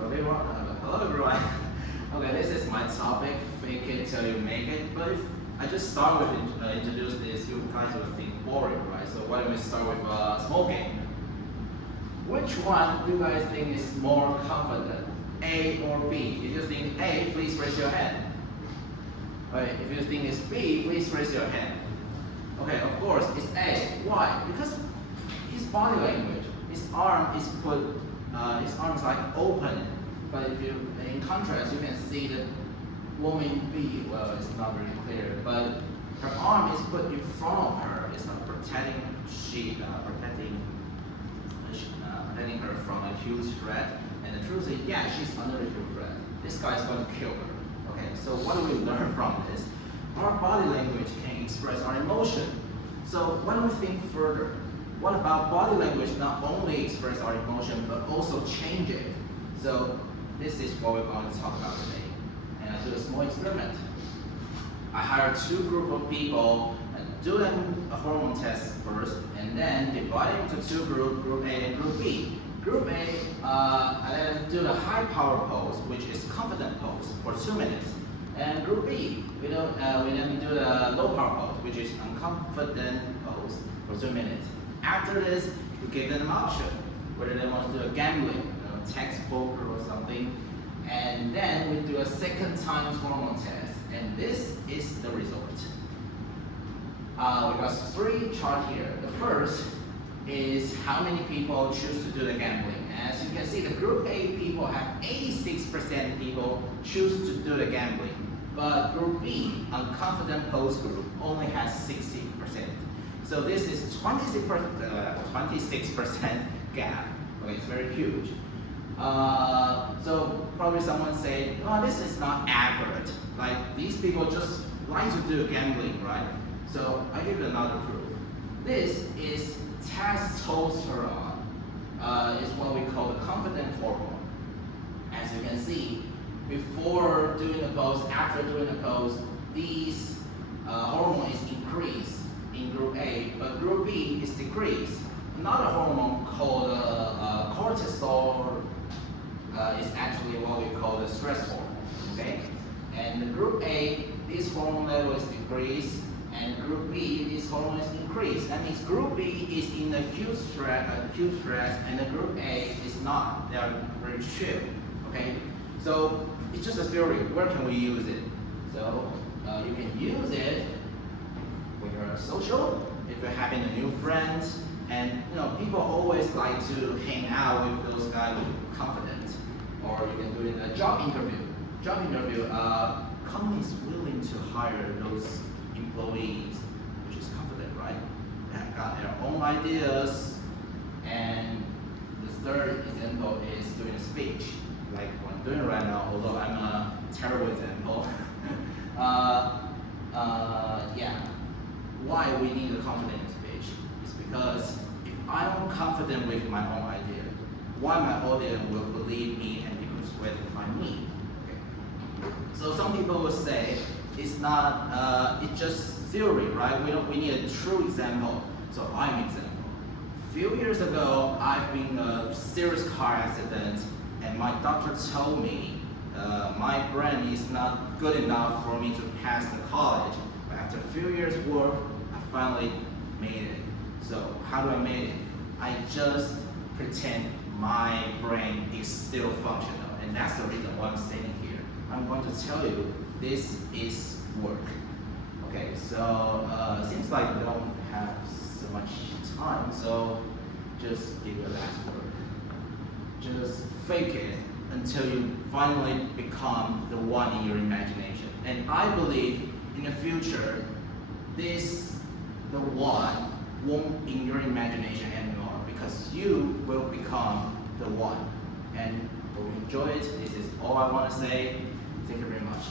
Hello everyone. Okay, this is my topic, fake it till you make it. But if I just start with introduce this, you guys will think boring, right? So why don't we start with smoking? Which one do you guys think is more confident, A or B? If you think A, please raise your hand. Alright, if you think it's B, please raise your hand. Okay, of course, it's A. Why? Because his body language, his arm is like open. But if you, in contrast, you can see the woman B. Well, it's not very clear, but her arm is put in front of her. It's not protecting protecting her from a huge threat. And the truth is, yeah, she's under a huge threat. This guy's going to kill her. Okay, so what do we learn from this? Our body language can express our emotion. So why don't we think further? What about body language not only express our emotion, but also change it? So this is what we're going to talk about today. And I do a small experiment. I hire two groups of people and do them a hormone test first, and then divide them into two groups, Group A and Group B. Group A, I let them do the high power pose, which is confident pose, for 2 minutes. And Group B, we let them do the low power pose, which is unconfident pose, for 2 minutes. After this, we give them an option, whether they want to do a gambling, textbook or something, and then we do a second time hormone test, and this is the result. We got 3 charts here. The first is how many people choose to do the gambling. As you can see, the Group A people have 86% people choose to do the gambling, but Group B, unconfident pose group, only has 60%. So this is 26% gap. Okay, it's very huge. So probably someone say, oh, this is not accurate. Like, these people just like to do gambling, right? So I give you another proof. This is testosterone. It's what we call the confidence hormone. As you can see, before doing the pose, after doing the pose, these hormone is increased in Group A, but Group B is decreased. Another hormone called cortisol is actually what we call the stress hormone. Okay, and the Group A, this hormone level is decreased, and Group B, this hormone is increased. That means Group B is in a huge stress, and the Group A is not. They are very chill. Okay, so it's just a theory. Where can we use it? So you can use it when you're social, if you're having a new friend, and people always like to hang out with those guys with confidence. Or you can do it in a job interview. Job interview, companies willing to hire those employees, which is confident, right? They have got their own ideas. And the third example is doing a speech, like what I'm doing right now, although I'm a terrible example. Yeah. Why we need a confident speech is because if I'm confident with my own idea, why my audience will believe me and be persuaded by me? Okay. So some people will say it's not, it's just theory, right? We need a true example. So I'm an example. A few years ago, I've been in a serious car accident, and my doctor told me my brain is not good enough for me to pass the college. But after a few years work, I finally made it. So how do I make it? I just pretend my brain is still functional, and that's the reason why I'm sitting here. I'm going to tell you this is work. Okay, so it seems like we don't have so much time, so just give you a last word. Just fake it until you finally become the one in your imagination. And I believe in the future, the one won't in your imagination anymore, because you will become the one. And hope you enjoy it. This is all I want to say. Thank you very much.